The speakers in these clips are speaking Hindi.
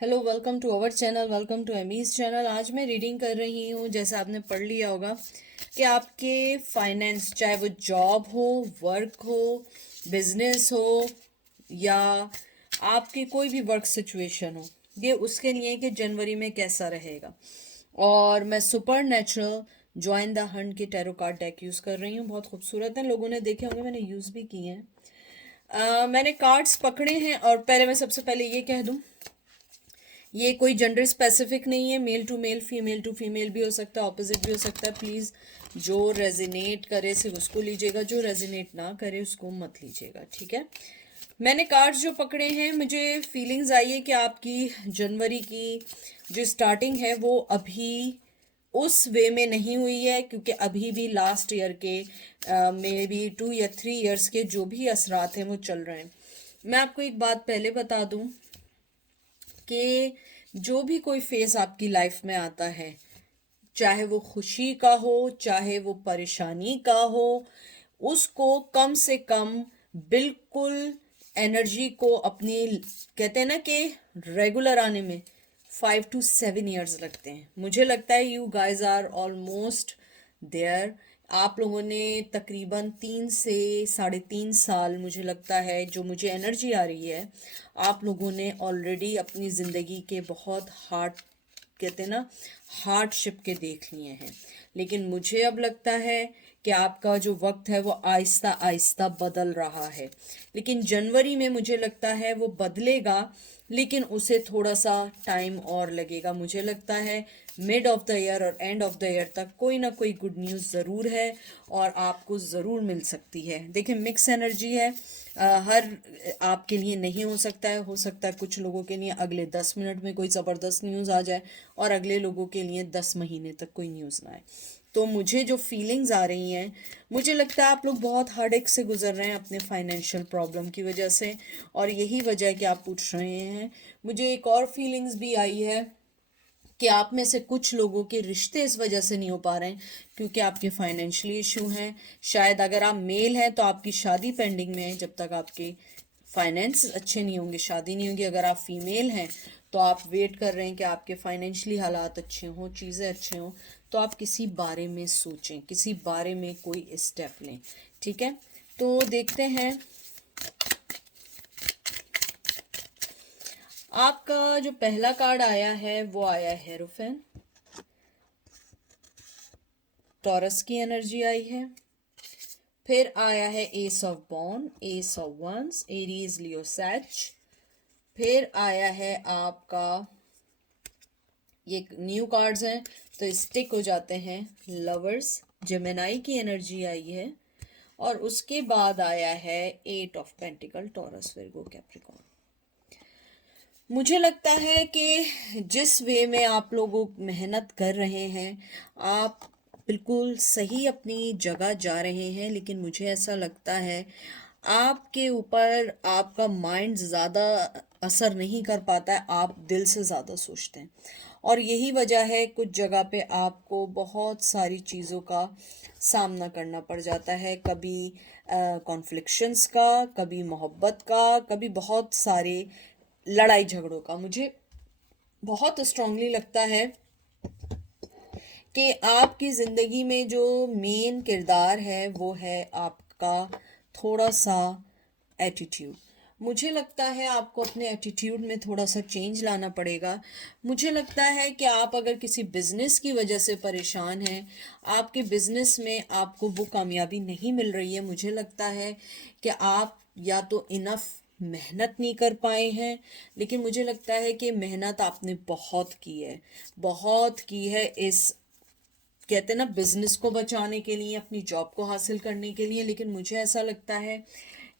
Hello, welcome to our channel, welcome to Amy's channel. आज मैं रीडिंग कर रही हूँ, जैसे आपने पढ़ लिया होगा कि आपके फाइनेंस, चाहे वो जॉब हो, वर्क हो, बिजनेस हो या आपकी कोई भी वर्क सिचुएशन हो, ये उसके लिए कि जनवरी में कैसा रहेगा। और मैं super natural join the Hunt के टैरो कार्ड डेक यूज़ कर रही हूँ। बहुत खूबसूरत है, लोगों ने देखे होंगे, मैंने यूज़ भी किए हैं। मैंने कार्ड्स पकड़े हैं और पहले मैं सबसे पहले ये कह दूं, ये कोई जेंडर स्पेसिफिक नहीं है। Male to male, female to female भी हो सकता है, ऑपोजिट भी हो सकता है। प्लीज़ जो रेजिनेट करे सिर्फ उसको लीजिएगा, जो रेजिनेट ना करे उसको मत लीजिएगा, ठीक है। मैंने कार्ड्स जो पकड़े हैं, मुझे फीलिंग्स आई है कि आपकी जनवरी की जो स्टार्टिंग है वो अभी उस वे में नहीं हुई है, क्योंकि अभी भी लास्ट ईयर के मे बी 2 या 3 इयर्स के जो भी असरात हैं वो चल रहे हैं। मैं आपको एक बात पहले बता दूं कि जो भी कोई फेस आपकी लाइफ में आता है, चाहे वो खुशी का हो, चाहे वो परेशानी का हो, उसको कम से कम बिल्कुल एनर्जी को अपनी, कहते हैं ना कि रेगुलर आने में 5 to 7 years लगते हैं। मुझे लगता है you guys are almost there. आप लोगों ने तकरीबन 3 से 3.5 साल, मुझे लगता है, जो मुझे एनर्जी आ रही है, आप लोगों ने ऑलरेडी अपनी ज़िंदगी के बहुत हार्ड, कहते हैं ना, हार्डशिप के देख लिए हैं। लेकिन मुझे अब लगता है कि आपका जो वक्त है वो आहिस्ता आहिस्ता बदल रहा है। लेकिन जनवरी में मुझे लगता है वो बदलेगा, लेकिन उसे थोड़ा सा टाइम और लगेगा। मुझे लगता है मिड ऑफ द ईयर और एंड ऑफ द ईयर तक कोई ना कोई गुड न्यूज़ ज़रूर है और आपको ज़रूर मिल सकती है। देखिए, मिक्स एनर्जी है। हर आपके लिए नहीं हो सकता है कुछ लोगों के लिए अगले 10 मिनट में कोई ज़बरदस्त न्यूज़ आ जाए और अगले लोगों के लिए 10 महीने तक कोई न्यूज़ ना आए। तो मुझे जो फीलिंग्स आ रही हैं, मुझे लगता है आप लोग बहुत हार्ड एक से गुजर रहे हैं अपने फाइनेंशियल प्रॉब्लम की वजह से, और यही वजह है कि आप पूछ रहे हैं। मुझे एक और फीलिंग्स भी आई है कि आप में से कुछ लोगों के रिश्ते इस वजह से नहीं हो पा रहे हैं क्योंकि आपके फाइनेंशियली इशू हैं। शायद अगर आप मेल हैं तो आपकी शादी पेंडिंग में है, जब तक आपके फाइनेंस अच्छे नहीं होंगे शादी नहीं होगी। अगर आप फीमेल हैं तो आप वेट कर रहे हैं कि आपके फाइनेंशियली हालात अच्छे हों, चीज़ें अच्छे हों, तो आप किसी बारे में सोचें, किसी बारे में कोई स्टेप लें, ठीक है। तो देखते हैं, आपका जो पहला कार्ड आया है वो आया है हेरोफेन, टॉरस की एनर्जी आई है। फिर आया है एस ऑफ बॉन, ace of wands, Aries, Leo, Sag. फिर आया है आपका, ये न्यू कार्ड्स हैं तो स्टिक हो जाते हैं, लवर्स, जेमिनाई की एनर्जी आई है। और उसके बाद आया है 8 of pentacle, taurus, Virgo, Capricorn. मुझे लगता है कि जिस वे में आप लोग मेहनत कर रहे हैं, आप बिल्कुल सही अपनी जगह जा रहे हैं, लेकिन मुझे ऐसा लगता है आपके ऊपर आपका माइंड ज़्यादा असर नहीं कर पाता है, आप दिल से ज़्यादा सोचते हैं। और यही वजह है कुछ जगह पे आपको बहुत सारी चीज़ों का सामना करना पड़ जाता है, कभी कॉन्फ्लिक्शंस का, कभी मोहब्बत का, कभी बहुत सारे लड़ाई झगड़ों का। मुझे बहुत स्ट्रांगली लगता है कि आपकी ज़िंदगी में जो मेन किरदार है वो है आपका थोड़ा सा एटीट्यूड। मुझे लगता है आपको अपने एटीट्यूड में थोड़ा सा चेंज लाना पड़ेगा। मुझे लगता है कि आप अगर किसी बिजनेस की वजह से परेशान हैं, आपके बिजनेस में आपको वो कामयाबी नहीं मिल रही है, मुझे लगता है कि आप या तो इनफ मेहनत नहीं कर पाए हैं, लेकिन मुझे लगता है कि मेहनत आपने बहुत की है, बहुत की है इस, कहते हैं ना, बिजनेस को बचाने के लिए, अपनी जॉब को हासिल करने के लिए। लेकिन मुझे ऐसा लगता है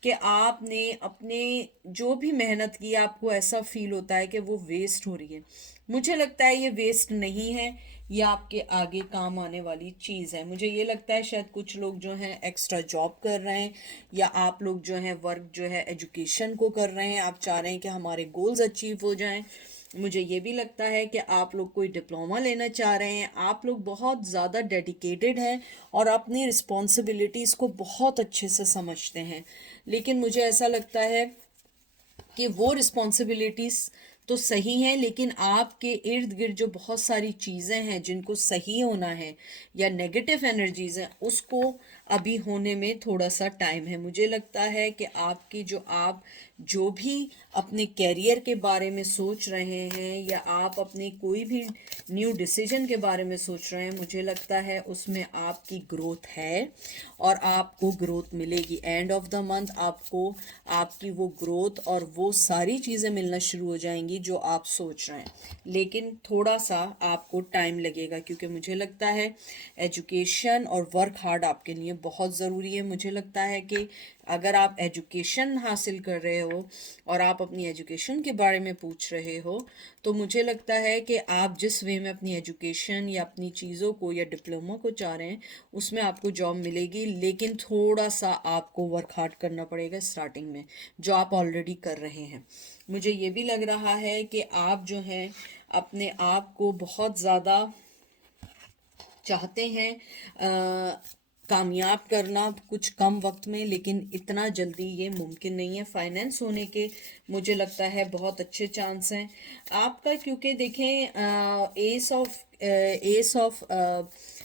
कि आपने अपने जो भी मेहनत की, आपको ऐसा फील होता है कि वो वेस्ट हो रही है। मुझे लगता है ये वेस्ट नहीं है, ये आपके आगे काम आने वाली चीज़ है। मुझे ये लगता है शायद कुछ लोग जो हैं एक्स्ट्रा जॉब कर रहे हैं, या आप लोग जो हैं वर्क जो है एजुकेशन को कर रहे हैं, आप चाह रहे हैं कि हमारे गोल्स अचीव हो जाएं। मुझे ये भी लगता है कि आप लोग कोई डिप्लोमा लेना चाह रहे हैं, आप लोग बहुत ज़्यादा डेडिकेटेड हैं और अपनी रिस्पॉन्सिबिलिटीज़ को बहुत अच्छे से समझते हैं। लेकिन मुझे ऐसा लगता है कि वो रिस्पॉन्सिबिलिटीज़ तो सही है, लेकिन आपके इर्द गिर्द जो बहुत सारी चीज़ें हैं जिनको सही होना है या नेगेटिव एनर्जीज हैं, उसको अभी होने में थोड़ा सा टाइम है। मुझे लगता है कि आपकी आप जो भी अपने कैरियर के बारे में सोच रहे हैं या आप अपनी कोई भी न्यू डिसीजन के बारे में सोच रहे हैं, मुझे लगता है उसमें आपकी ग्रोथ है और आपको ग्रोथ मिलेगी। एंड ऑफ द मंथ आपको आपकी वो ग्रोथ और वो सारी चीज़ें मिलना शुरू हो जाएंगी जो आप सोच रहे हैं, लेकिन थोड़ा सा आपको टाइम लगेगा, क्योंकि मुझे लगता है एजुकेशन और वर्क हार्ड आपके लिए बहुत ज़रूरी है। मुझे लगता है कि अगर आप एजुकेशन हासिल कर रहे हो और आप अपनी एजुकेशन के बारे में पूछ रहे हो, तो मुझे लगता है कि आप जिस वे में अपनी एजुकेशन या अपनी चीज़ों को या डिप्लोमा को चाह रहे हैं उसमें आपको जॉब मिलेगी, लेकिन थोड़ा सा आपको वर्क हार्ड करना पड़ेगा स्टार्टिंग में, जो आप ऑलरेडी कर रहे हैं। मुझे ये भी लग रहा है कि आप जो हैं अपने आप को बहुत ज़्यादा चाहते हैं कामयाब करना कुछ कम वक्त में, लेकिन इतना जल्दी ये मुमकिन नहीं है। फाइनेंस होने के मुझे लगता है बहुत अच्छे चांस हैं आपका, क्योंकि देखें एस ऑफ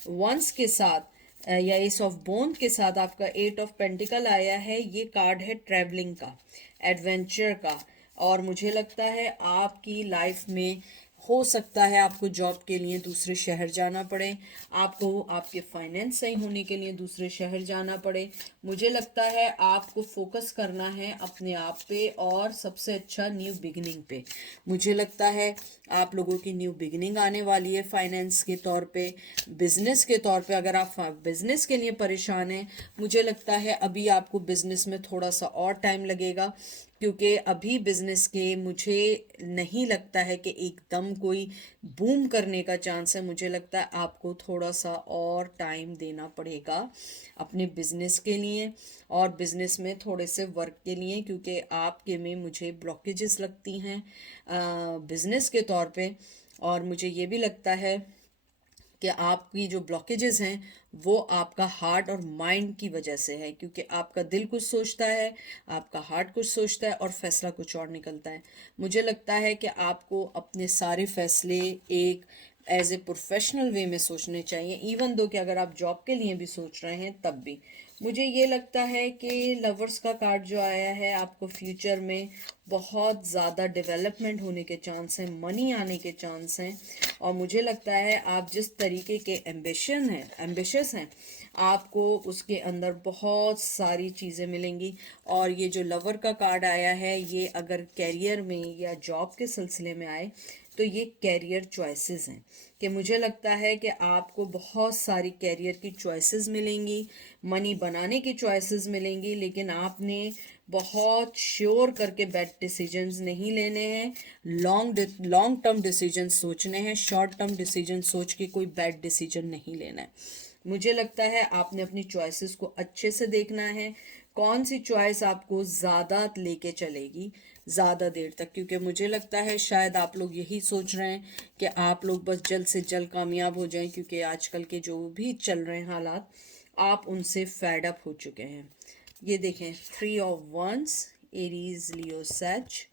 वंस के साथ या एस ऑफ बोन के साथ आपका 8 ऑफ पेंटिकल आया है। ये कार्ड है ट्रैवलिंग का, एडवेंचर का, और मुझे लगता है आपकी लाइफ में हो सकता है आपको जॉब के लिए दूसरे शहर जाना पड़े, आपको आपके फाइनेंस सही होने के लिए दूसरे शहर जाना पड़े। मुझे लगता है आपको फोकस करना है अपने आप पे और सबसे अच्छा न्यू बिगिनिंग पे। मुझे लगता है आप लोगों की न्यू बिगिनिंग आने वाली है फाइनेंस के तौर पे। बिजनेस के तौर पे अगर आप बिजनेस के लिए परेशान हैं, मुझे लगता है अभी आपको बिजनेस में थोड़ा सा और टाइम लगेगा, क्योंकि अभी बिजनेस के मुझे नहीं लगता है कि एकदम कोई बूम करने का चांस है। मुझे लगता है आपको थोड़ा सा और टाइम देना पड़ेगा अपने बिजनेस के लिए और बिजनेस में थोड़े से वर्क के लिए, क्योंकि आपके में मुझे ब्लॉकेजेस लगती हैं बिजनेस के तौर पे। और मुझे ये भी लगता है कि आपकी जो ब्लॉकेजेस हैं वो आपका हार्ट और माइंड की वजह से है, क्योंकि आपका दिल कुछ सोचता है, आपका हार्ट कुछ सोचता है और फैसला कुछ और निकलता है। मुझे लगता है कि आपको अपने सारे फैसले एक एज ए प्रोफेशनल वे में सोचने चाहिए, इवन दो कि अगर आप जॉब के लिए भी सोच रहे हैं तब भी। मुझे ये लगता है कि लवर्स का कार्ड जो आया है, आपको फ्यूचर में बहुत ज़्यादा डेवलपमेंट होने के चांस हैं, मनी आने के चांस हैं, और मुझे लगता है आप जिस तरीके के एम्बिशियस हैं, आपको उसके अंदर बहुत सारी चीज़ें मिलेंगी। और ये जो लवर का कार्ड आया है, ये अगर कैरियर में या जॉब के सिलसिले में आए तो ये कैरियर चॉइसेस हैं, कि मुझे लगता है कि आपको बहुत सारी कैरियर की चॉइसेस मिलेंगी, मनी बनाने की चॉइसेस मिलेंगी, लेकिन आपने बहुत श्योर करके बैड डिसीजंस नहीं लेने हैं। लॉन्ग टर्म डिसीजन सोचने हैं, शॉर्ट टर्म डिसीजन सोच के कोई बैड डिसीजन नहीं लेना है। मुझे लगता है आपने अपनी चॉइसेस को अच्छे से देखना है, कौन सी चॉइस आपको ज़्यादा लेके चलेगी ज़्यादा देर तक, क्योंकि मुझे लगता है शायद आप लोग यही सोच रहे हैं कि आप लोग बस जल्द से जल्द कामयाब हो जाएं, क्योंकि आजकल के जो भी चल रहे हैं हालात, आप उनसे फेड अप हो चुके हैं। ये देखें, 3 ऑफ वंस, एरीज, लियो, सैज।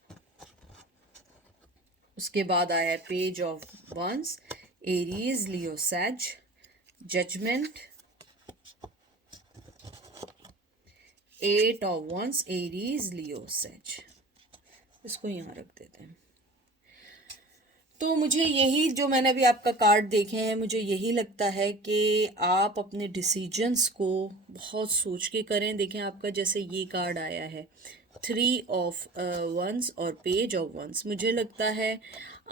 उसके बाद आया है page of wands, Aries, Leo, Sag, judgement, 8 of wands, Aries, Leo, Sag. इसको यहाँ रख देते हैं। तो मुझे यही, जो मैंने अभी आपका कार्ड देखे हैं, मुझे यही लगता है कि आप अपने डिसीजंस को बहुत सोच के करें। देखें, आपका जैसे ये कार्ड आया है 3 ऑफ वंस और पेज ऑफ वंस, मुझे लगता है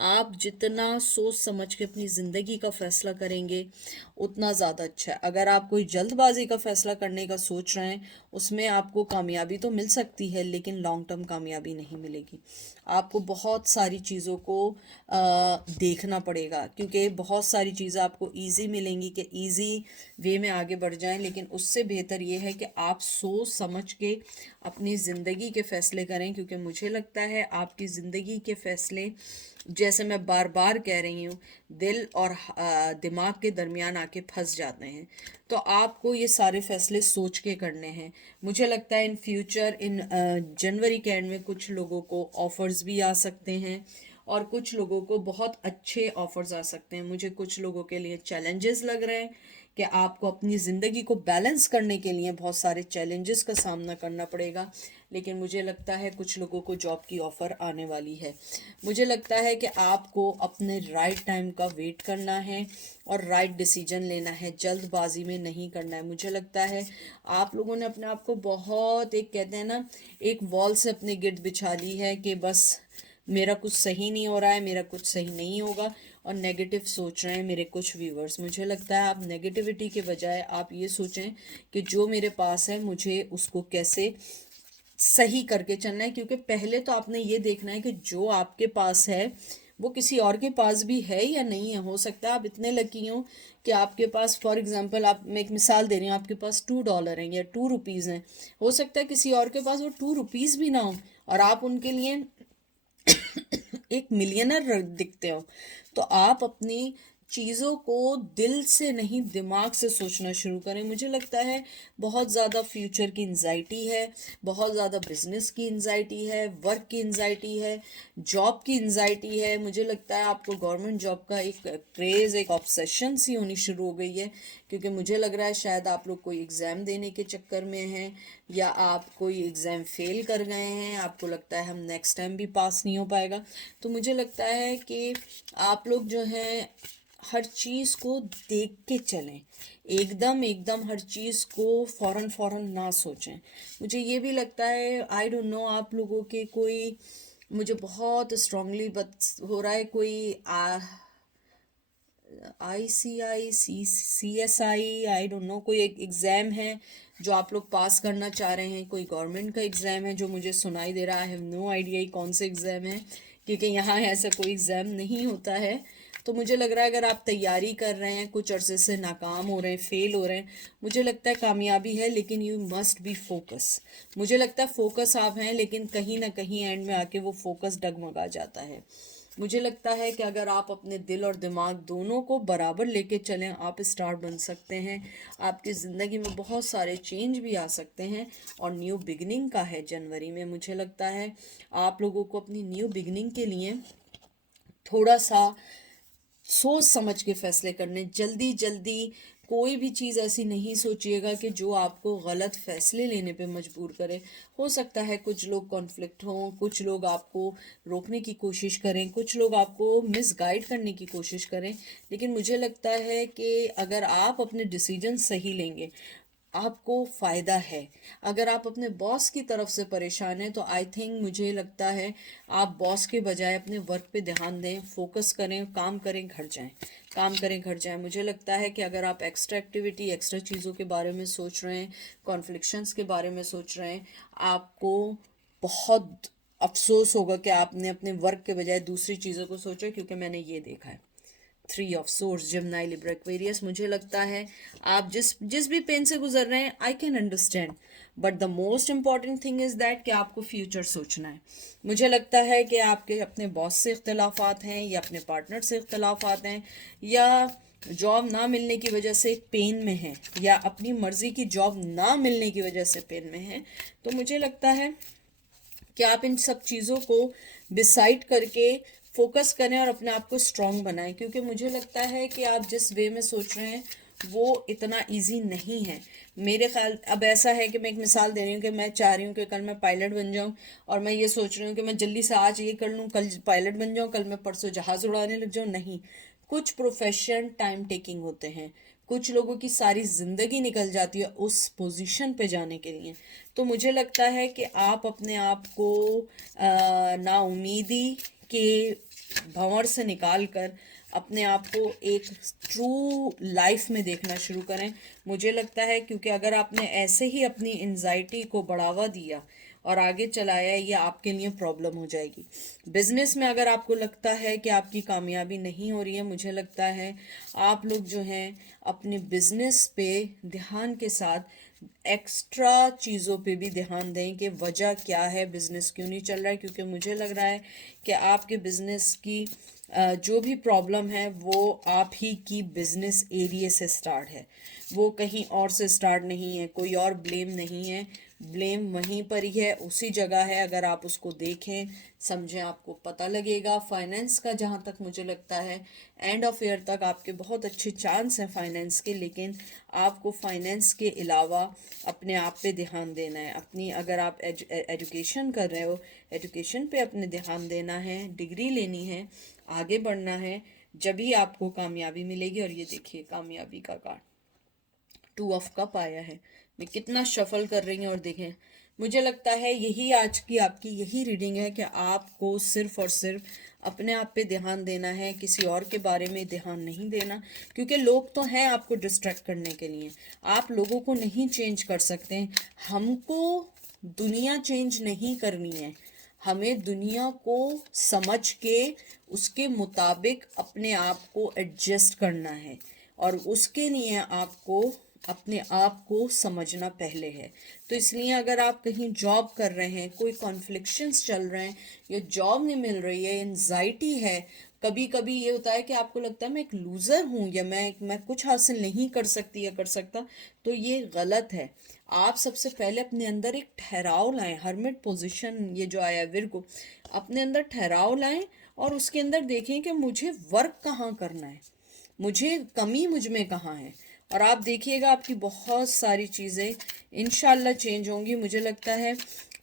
आप जितना सोच समझ के अपनी ज़िंदगी का फ़ैसला करेंगे उतना ज़्यादा अच्छा है। अगर आप कोई जल्दबाजी का फ़ैसला करने का सोच रहे हैं, उसमें आपको कामयाबी तो मिल सकती है, लेकिन लॉन्ग टर्म कामयाबी नहीं मिलेगी। आपको बहुत सारी चीज़ों को देखना पड़ेगा, क्योंकि बहुत सारी चीज़ें आपको इजी मिलेंगी कि इजी वे में आगे बढ़ जाएं, लेकिन उससे बेहतर ये है कि आप सोच समझ के अपनी ज़िंदगी के फ़ैसले करें, क्योंकि मुझे लगता है आपकी ज़िंदगी के फ़ैसले, जैसे मैं बार बार कह रही हूँ, दिल और दिमाग के दरमियान आके फंस जाते हैं। तो आपको ये सारे फैसले सोच के करने हैं। मुझे लगता है इन फ्यूचर, इन जनवरी के एंड में कुछ लोगों को ऑफर्स भी आ सकते हैं, और कुछ लोगों को बहुत अच्छे ऑफर्स आ सकते हैं। मुझे कुछ लोगों के लिए चैलेंजेस लग रहे हैं कि आपको अपनी ज़िंदगी को बैलेंस करने के लिए बहुत सारे चैलेंजेस का सामना करना पड़ेगा। लेकिन मुझे लगता है कुछ लोगों को जॉब की ऑफ़र आने वाली है। मुझे लगता है कि आपको अपने राइट टाइम का वेट करना है और राइट डिसीजन लेना है, जल्दबाजी में नहीं करना है। मुझे लगता है आप लोगों ने अपने आप को बहुत, एक कहते हैं ना, एक वॉल से अपनी गिट्ट बिछा ली है कि बस मेरा कुछ सही नहीं हो रहा है, मेरा कुछ सही नहीं होगा, और नेगेटिव सोच रहे हैं मेरे कुछ व्यूवर्स। मुझे लगता है आप नेगेटिविटी के बजाय आप ये सोचें कि जो मेरे पास है मुझे उसको कैसे सही करके चलना है। क्योंकि पहले तो आपने ये देखना है कि जो आपके पास है वो किसी और के पास भी है या नहीं है। हो सकता है आप इतने लकी हो कि आपके पास, फॉर एग्जांपल, आप, मैं एक मिसाल दे रही हूँ, आपके पास $2 हैं या ₹2 हैं। हो सकता है किसी और के पास वो ₹2 भी ना हो और आप उनके लिए एक मिलियनर दिखते हो। तो आप अपनी चीज़ों को दिल से नहीं दिमाग से सोचना शुरू करें। मुझे लगता है बहुत ज़्यादा फ्यूचर की एंजाइटी है, बहुत ज़्यादा बिजनेस की एंजाइटी है, वर्क की एंजाइटी है, जॉब की एंजाइटी है। मुझे लगता है आपको गवर्नमेंट जॉब का एक क्रेज़, एक ऑब्सेशन सी होनी शुरू हो गई है। क्योंकि मुझे लग रहा है शायद आप लोग कोई एग्ज़ाम देने के चक्कर में हैं या आप कोई एग्ज़ाम फेल कर गए हैं, आपको लगता है हम नेक्स्ट टाइम भी पास नहीं हो पाएगा। तो मुझे लगता है कि आप लोग जो हैं हर चीज़ को देख के चलें, एकदम एकदम हर चीज़ को फ़ौरन फ़ौरन ना सोचें। मुझे ये भी लगता है, आई डोंट नो आप लोगों के कोई, मुझे बहुत स्ट्रांगली हो रहा है कोई आई डोंट नो, कोई एक एग्ज़ाम है जो आप लोग पास करना चाह रहे हैं, कोई गवर्नमेंट का एग्ज़ाम है जो मुझे सुनाई दे रहा है। आई हैव नो आइडिया कौन से एग्ज़ाम है, क्योंकि यहाँ ऐसा कोई एग्ज़ाम नहीं होता है। तो मुझे लग रहा है अगर आप तैयारी कर रहे हैं, कुछ अरसे से नाकाम हो रहे हैं, फेल हो रहे हैं, मुझे लगता है कामयाबी है, लेकिन यू मस्ट बी फोकस। मुझे लगता है फोकस आप हैं, लेकिन कहीं ना कहीं एंड में आके वो फोकस डगमगा जाता है। मुझे लगता है कि अगर आप अपने दिल और दिमाग दोनों को बराबर लेके चलें, आप स्टार बन सकते हैं। आपकी ज़िंदगी में बहुत सारे चेंज भी आ सकते हैं और न्यू बिगनिंग का है जनवरी में। मुझे लगता है आप लोगों को अपनी न्यू बिगनिंग के लिए थोड़ा सा सोच समझ के फैसले करने, जल्दी जल्दी कोई भी चीज़ ऐसी नहीं सोचिएगा कि जो आपको गलत फैसले लेने पे मजबूर करे। हो सकता है कुछ लोग कॉन्फ्लिक्ट हों, कुछ लोग आपको रोकने की कोशिश करें, कुछ लोग आपको मिसगाइड करने की कोशिश करें, लेकिन मुझे लगता है कि अगर आप अपने डिसीजन सही लेंगे आपको फ़ायदा है। अगर आप अपने बॉस की तरफ से परेशान हैं तो आई थिंक, मुझे लगता है आप बॉस के बजाय अपने वर्क पे ध्यान दें, फोकस करें, काम करें, घर जाएं, काम करें, घर जाएं। मुझे लगता है कि अगर आप एक्स्ट्रा एक्टिविटी, एक्स्ट्रा चीज़ों के बारे में सोच रहे हैं, कॉन्फ्लिक्शंस के बारे में सोच रहे हैं, आपको बहुत अफसोस होगा कि आपने अपने वर्क के बजाय दूसरी चीज़ों को सोचा, क्योंकि मैंने ये देखा है। 3 ऑफ सोर्स, जिमनाई, लिब्रा, एक्वेरियस। मुझे लगता है आप जिस जिस भी पेन से गुजर रहे हैं, I can understand, but the most important thing is that कि आपको फ्यूचर सोचना है। मुझे लगता है कि आपके अपने बॉस से इख्तलाफात हैं या अपने पार्टनर से इख्तलाफात हैं या जॉब ना मिलने की वजह से पेन में हैं या अपनी मर्ज़ी की जॉब ना मिलने की वजह से पेन में हैं, तो मुझे लगता है कि आप इन सब चीज़ों को डिसाइड करके फोकस करें और अपने आप को स्ट्रांग बनाएं। क्योंकि मुझे लगता है कि आप जिस वे में सोच रहे हैं वो इतना इजी नहीं है। मेरे ख्याल, अब ऐसा है कि मैं एक मिसाल दे रही हूँ कि मैं चाह रही हूँ कि कल मैं पायलट बन जाऊँ, और मैं ये सोच रही हूँ कि मैं जल्दी से आज ये कर लूँ, कल पायलट बन जाऊँ, कल मैं परसों जहाज़ उड़ाने लग जाऊँ। नहीं, कुछ प्रोफेशन टाइम टेकिंग होते हैं, कुछ लोगों की सारी ज़िंदगी निकल जाती है उस पोजीशन पे जाने के लिए। तो मुझे लगता है कि आप अपने आप को नाउमीदी के भंवर से निकाल कर अपने आप को एक ट्रू लाइफ में देखना शुरू करें। मुझे लगता है क्योंकि अगर आपने ऐसे ही अपनी एंजाइटी को बढ़ावा दिया और आगे चलाया, ये आपके लिए प्रॉब्लम हो जाएगी। बिजनेस में अगर आपको लगता है कि आपकी कामयाबी नहीं हो रही है, मुझे लगता है आप लोग जो हैं अपने बिजनेस पे ध्यान के साथ एक्स्ट्रा चीज़ों पे भी ध्यान दें कि वजह क्या है, बिज़नेस क्यों नहीं चल रहा है। क्योंकि मुझे लग रहा है कि आपके बिज़नेस की जो भी प्रॉब्लम है वो आप ही की बिज़नेस एरिया से स्टार्ट है, वो कहीं और से स्टार्ट नहीं है, कोई और ब्लेम नहीं है। ब्लेम वहीं पर ही है, उसी जगह है। अगर आप उसको देखें समझें आपको पता लगेगा। फाइनेंस का जहाँ तक मुझे लगता है एंड ऑफ ईयर तक आपके बहुत अच्छे चांस हैं फाइनेंस के, लेकिन आपको फाइनेंस के अलावा अपने आप पे ध्यान देना है। अपनी अगर आप एजुकेशन कर रहे हो, एजुकेशन पे अपने ध्यान देना है, डिग्री लेनी है, आगे बढ़ना है, जब ही आपको कामयाबी मिलेगी। और ये देखिए कामयाबी का कार्ड 2 ऑफ कप आया है। मैं कितना शफल कर रही हूँ और देखें, मुझे लगता है यही आज की आपकी यही रीडिंग है कि आपको सिर्फ और सिर्फ अपने आप पे ध्यान देना है, किसी और के बारे में ध्यान नहीं देना। क्योंकि लोग तो हैं आपको डिस्ट्रैक्ट करने के लिए, आप लोगों को नहीं चेंज कर सकते। हमको दुनिया चेंज नहीं करनी है, हमें दुनिया को समझ के उसके मुताबिक अपने आप को एडजस्ट करना है। और उसके लिए आपको अपने आप को समझना पहले है। तो इसलिए अगर आप कहीं जॉब कर रहे हैं, कोई कॉन्फ्लिक्शंस चल रहे हैं, या जॉब नहीं मिल रही है, एंजाइटी है, कभी कभी ये होता है कि आपको लगता है मैं एक लूज़र हूँ, या मैं कुछ हासिल नहीं कर सकती या कर सकता, तो ये गलत है। आप सबसे पहले अपने अंदर एक ठहराव लाएं। हर्मिट पोजीशन ये जो आया विर्गो, अपने अंदर ठहराव लाएं और उसके अंदर देखें कि मुझे वर्क कहाँ करना है, मुझे कमी मुझ में कहाँ है। और आप देखिएगा आपकी बहुत सारी चीज़ें इंशाल्लाह चेंज होंगी। मुझे लगता है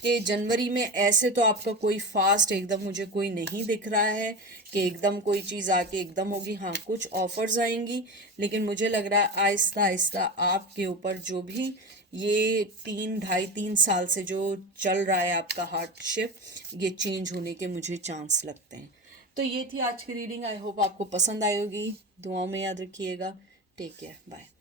कि जनवरी में ऐसे तो आपका कोई फास्ट एकदम मुझे कोई नहीं दिख रहा है कि एकदम कोई चीज़ आके एकदम होगी। हाँ, कुछ ऑफर्स आएंगी, लेकिन मुझे लग रहा है आहिस्ता आहिस्ता आपके ऊपर जो भी ये 3 ढाई 3 साल से जो चल रहा है आपका हार्डशिप, ये चेंज होने के मुझे चांस लगते हैं। तो ये थी आज की रीडिंग। आई होप आपको पसंद आई होगी। दुआओं में याद रखिएगा। Take care, bye.